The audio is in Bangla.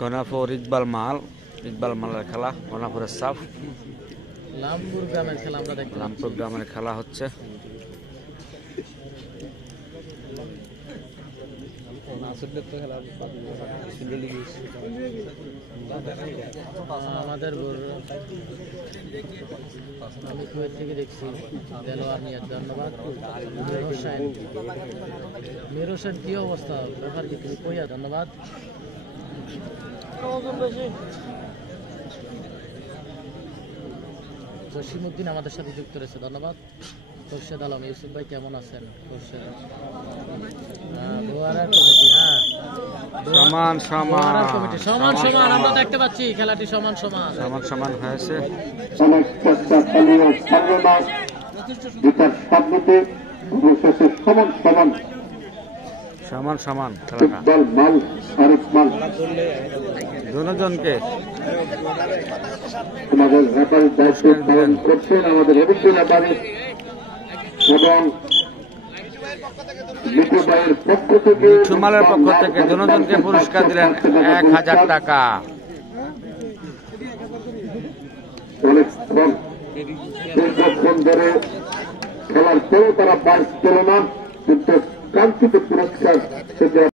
গনাপুর ইকবাল মালের খেলা, গনাপুরের সাফ লামপুর গ্রামের খেলা আমরা দেখলাম। লামপুর গ্রামের খেলা হচ্ছে। আমাদের আমি কুয়েত থেকে দেখছি দেলোয়ার মিয়া, ধন্যবাদ। মের হোসেন কি অবস্থা, ব্যাপার কি তুমি কইয়া? ধন্যবাদ। জসিমউদ্দিন আমাদের সাথে যুক্ত রয়েছে, ধন্যবাদ। খোরশেদ আলম, ইউসুফ ভাই কেমন আছেন? খোরশেদ সমান আমরা দেখতে পাচ্ছি খেলাটি সমান হয়েছে। সমান খেলাটা দুজনকে আমাদের রেফারির দায়িত্ব পালন করছেন আমাদের অভিজ্ঞ রেফারি, এবং মিঠু মালের পক্ষ থেকে দুজনকে পুরস্কার দিলেন 1000 টাকা। অনেকক্ষণ ধরে খেলার পরেও তারা পাস পেল না, কিন্তু কাঙ্ক্ষিত পুরস্কার